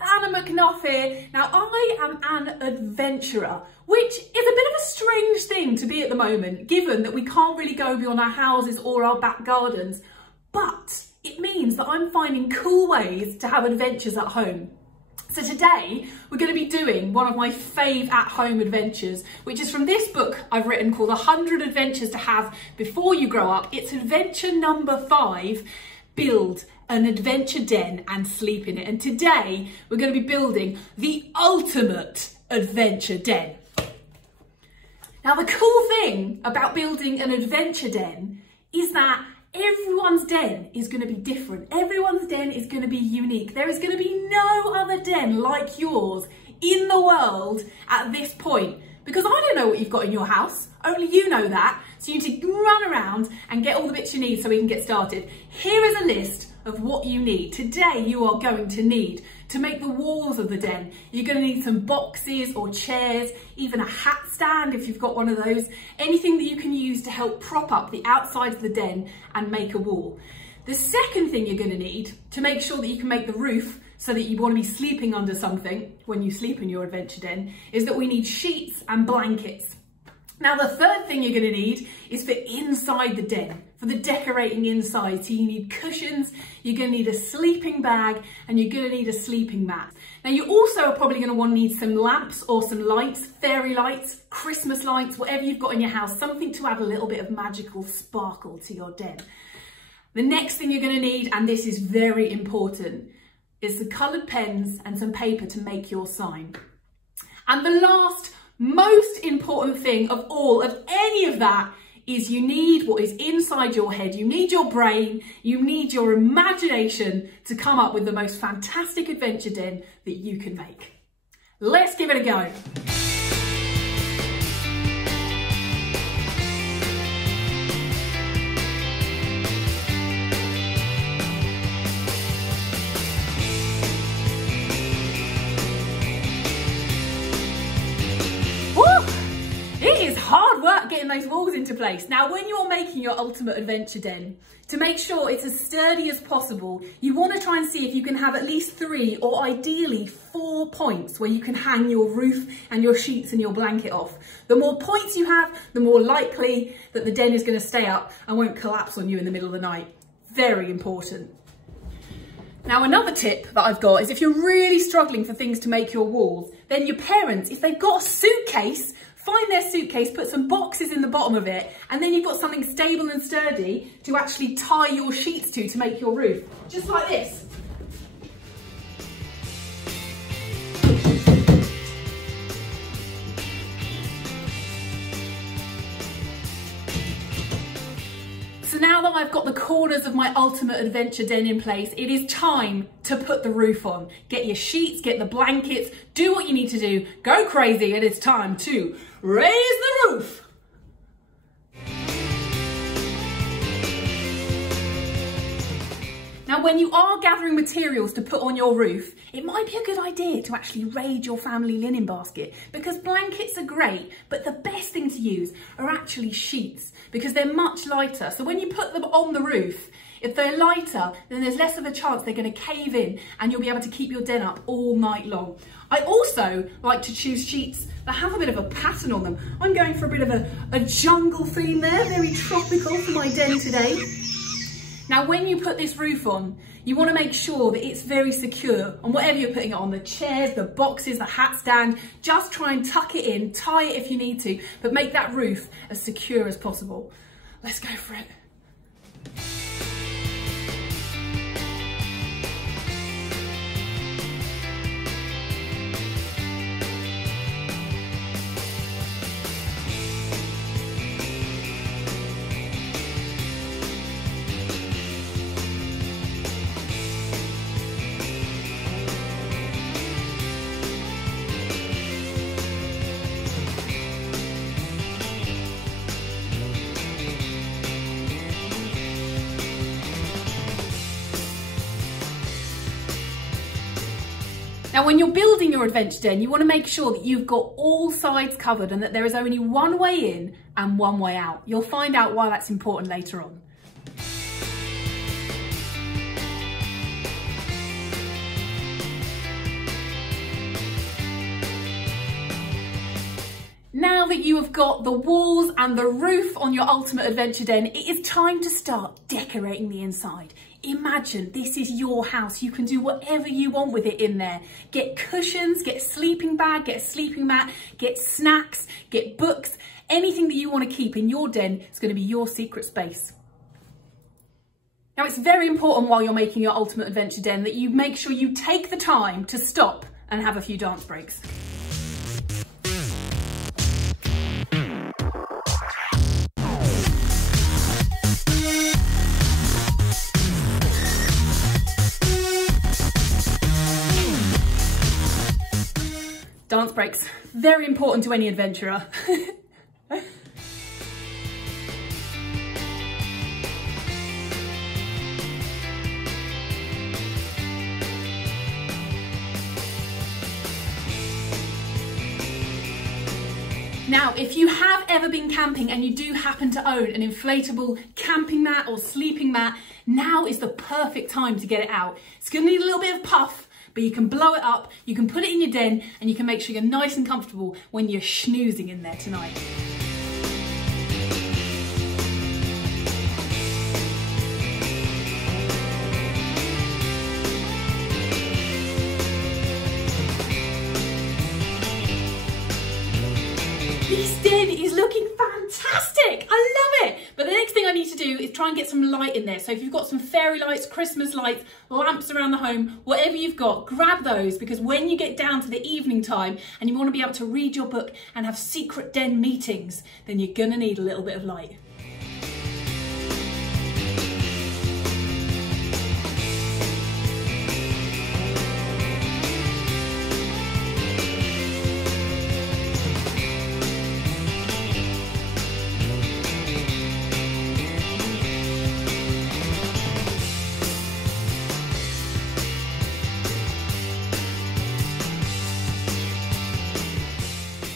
Anna McNuff here. Now, I am an adventurer, which is a bit of a strange thing to be at the moment, given that we can't really go beyond our houses or our back gardens. But it means that I'm finding cool ways to have adventures at home. So today we're going to be doing one of my fave at-home adventures, which is from this book I've written called 100 Adventures to Have Before You Grow Up. It's adventure number 5, Build an Adventure Den and Sleep in It. And today we're going to be building the ultimate adventure den. Now, the cool thing about building an adventure den is that everyone's den is going to be different. Everyone's den is going to be unique. There is going to be no other den like yours in the world at this point, because I don't know what you've got in your house. Only you know that. So you need to run around and get all the bits you need so we can get started. Here is a list of what you need. Today you are going to need to make the walls of the den. You're going to need some boxes or chairs, even a hat stand if you've got one of those, anything that you can use to help prop up the outside of the den and make a wall. The second thing you're going to need to make sure that you can make the roof so that you want to be sleeping under something when you sleep in your adventure den is that we need sheets and blankets. Now, the third thing you're going to need is for inside the den, for the decorating inside. So you need cushions, you're going to need a sleeping bag, and you're going to need a sleeping mat. Now, you also are probably going to want to need some lamps or some lights, fairy lights, Christmas lights, whatever you've got in your house, something to add a little bit of magical sparkle to your den. The next thing you're going to need, and this is very important, is the coloured pens and some paper to make your sign. And the last most important thing of all of any of that is you need what is inside your head. You need your brain, you need your imagination to come up with the most fantastic adventure den that you can make. Let's give it a go. Hard work getting those walls into place. Now, when you're making your ultimate adventure den, to make sure it's as sturdy as possible, you want to try and see if you can have at least 3 or ideally 4 points where you can hang your roof and your sheets and your blanket off. The more points you have, the more likely that the den is going to stay up and won't collapse on you in the middle of the night. Very important. Now, another tip that I've got is if you're really struggling for things to make your walls, then your parents, if they've got a suitcase, find their suitcase, put some boxes in the bottom of it, and then you've got something stable and sturdy to actually tie your sheets to make your roof. Just like this. So now that I've got the corners of my ultimate adventure den in place, it is time to put the roof on. Get your sheets, get the blankets, do what you need to do, go crazy, and it's time to raise the roof. Now, when you are gathering materials to put on your roof, it might be a good idea to actually raid your family linen basket, because blankets are great, but the best thing to use are actually sheets because they're much lighter. So when you put them on the roof, if they're lighter, then there's less of a chance they're going to cave in and you'll be able to keep your den up all night long. I also like to choose sheets that have a bit of a pattern on them. I'm going for a bit of a jungle theme there, very tropical for my den today. Now, when you put this roof on, you want to make sure that it's very secure on whatever you're putting it on, the chairs, the boxes, the hat stand. Just try and tuck it in, tie it if you need to, but make that roof as secure as possible. Let's go for it. Now, when you're building your adventure den, you want to make sure that you've got all sides covered and that there is only one way in and one way out. You'll find out why that's important later on. that you have got the walls and the roof on your ultimate adventure den, it is time to start decorating the inside. Imagine this is your house. You can do whatever you want with it in there. Get cushions, get a sleeping bag, get a sleeping mat, get snacks, get books, anything that you want to keep in your den. It's going to be your secret space. Now, it's very important while you're making your ultimate adventure den that you make sure you take the time to stop and have a few dance breaks. Dance breaks, very important to any adventurer. Now, if you have ever been camping and you do happen to own an inflatable camping mat or sleeping mat, now is the perfect time to get it out. It's going to need a little bit of puff, but you can blow it up, you can put it in your den, and you can make sure you're nice and comfortable when you're schnoozing in there tonight. This den is looking fantastic. I love it. But the next thing I need to do is try and get some light in there. So if you've got some fairy lights, Christmas lights, lamps around the home, whatever you've got, grab those, because when you get down to the evening time and you want to be able to read your book and have secret den meetings, then you're going to need a little bit of light.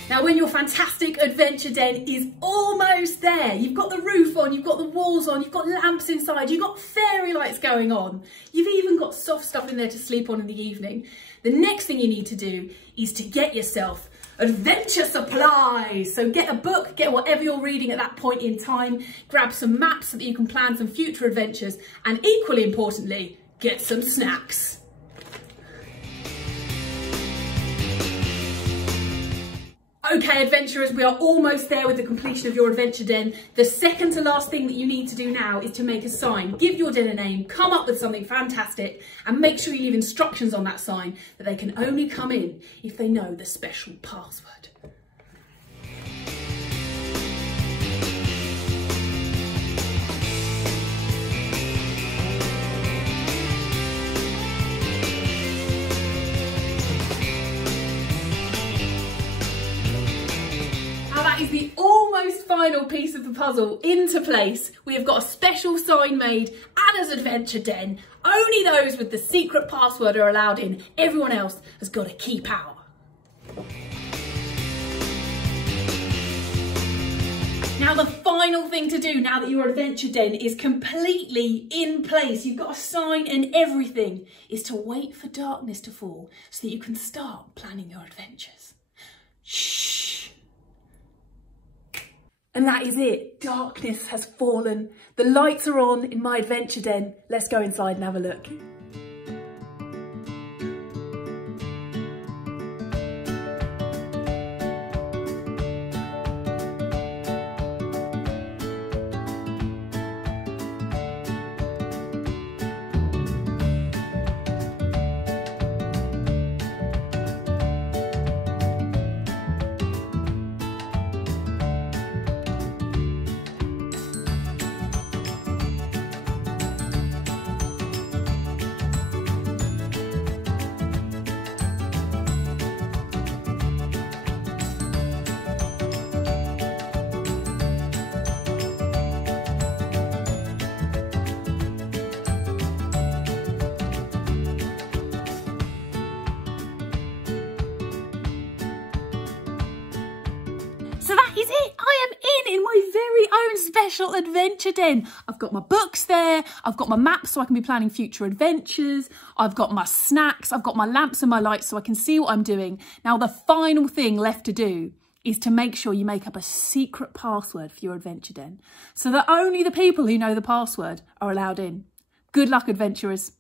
Now, when your fantastic adventure den is almost there, you've got the roof on, you've got the walls on, you've got lamps inside, you've got fairy lights going on, you've even got soft stuff in there to sleep on in the evening. The next thing you need to do is to get yourself adventure supplies. So get a book, get whatever you're reading at that point in time, grab some maps so that you can plan some future adventures, and equally importantly, get some snacks. Okay, adventurers, we are almost there with the completion of your adventure den. The second to last thing that you need to do now is to make a sign. Give your den a name, come up with something fantastic, and make sure you leave instructions on that sign that they can only come in if they know the special password. Is the almost final piece of the puzzle into place. We have got a special sign made, Anna's Adventure Den. Only those with the secret password are allowed in. Everyone else has got to keep out. Now, the final thing to do now that your adventure den is completely in place, you've got a sign and everything, is to wait for darkness to fall so that you can start planning your adventures. Shh. And that is it. Darkness has fallen. The lights are on in my adventure den. Let's go inside and have a look. So that is it. I am in my very own special adventure den. I've got my books there. I've got my maps so I can be planning future adventures. I've got my snacks. I've got my lamps and my lights so I can see what I'm doing. Now, the final thing left to do is to make sure you make up a secret password for your adventure den so that only the people who know the password are allowed in. Good luck, adventurers.